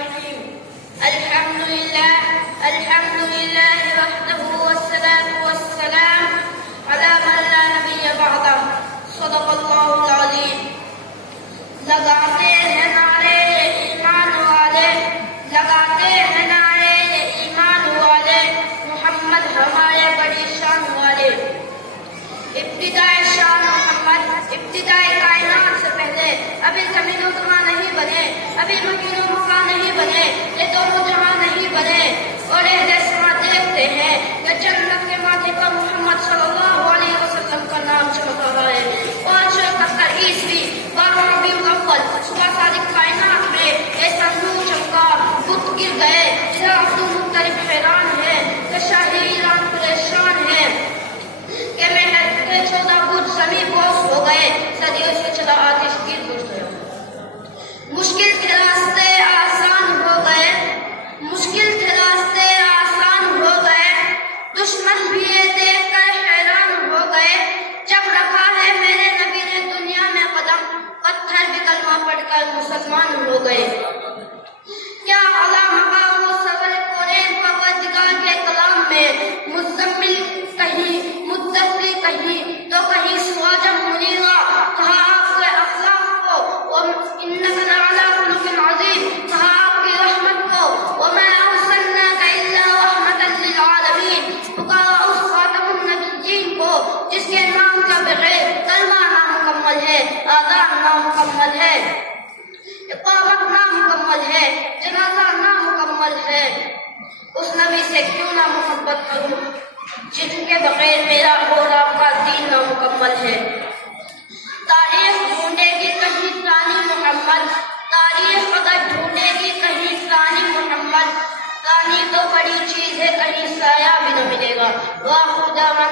الرحيم الحمد لله وحده والصلاة والسلام على من لا نبي بعده صدق الله العظيم. لگاتے ہیں نعرے ایمان والے، لگاتے ہیں نعرے ایمان والے، محمد ہمارے بڑی شان والے. ابتدائے شان محمد، ابتدائے کائنات سے پہلے ابھی زمین و زمان نہیں بنے، ابھی مکین و مکان نہیں بنے، یہ دونوں جہاں نہیں بنے. اور اہل سما دیکھتے ہیں کہ جنت کے ماتھے پر محمد صلی اللہ علیہ وسلم کا نام چمک رہا ہے. 571 عیسوی 12 ربیع الاول صبح صادق کائنات میں ایسا نور چمکا، بت گر گئے. ادھر عبد المطلب حیران ہے کہ شاہی ایران پریشان ہے کہ محنت کے 14 برج زمین بوس ہو گئے، صدیوں سے چلا آتش گر بجھ گیا. مشکل تھے راستے آسان ہو گئے، مشکل تھے راستے آسان ہو گئے، دشمن بھی یہ دیکھ کر حیران ہو گئے. جب رکھا ہے میرے نبی نے دنیا میں قدم، پتھر بھی کلمہ پڑھ کر مسلمان ہو گئے. کیا اعلیٰ مقام و صبر قرآن پروردگار کے کلام میں مزمل کہیں، مدثر کہیں تو کہیں سراجا منیرا کہا آپ کے اخلاق کو، وَإِنَّكَ لَعَلَىٰ خُلُقٍ عَظِيمٍ کہا آپ کی رحمت کو، وَمَا أَرْسَلْنَاكَ إِلَّا رَحْمَةً لِّلْعَالَمِينَ پکارا اس خاتم النبیین کو جس کے نام کا بغیر کلمہ نامکمل ہے، آذان نامکمل ہے، اقامت نامکمل ہے، جنازہ نامکمل ہے. اس نبی سے کیوں نہ محبت کروں جن کے بغیر میرا اور آپ کا دین نامکمل ہے. تاریخ ڈھونڈے گی کہیں ثانی محمد، تاریخ اگر ڈھونڈے گی کہیں ثانی محمد، ثانی تو بڑی چیز ہے کہیں سایہ بھی نہ ملے گا. وآخر دعوانا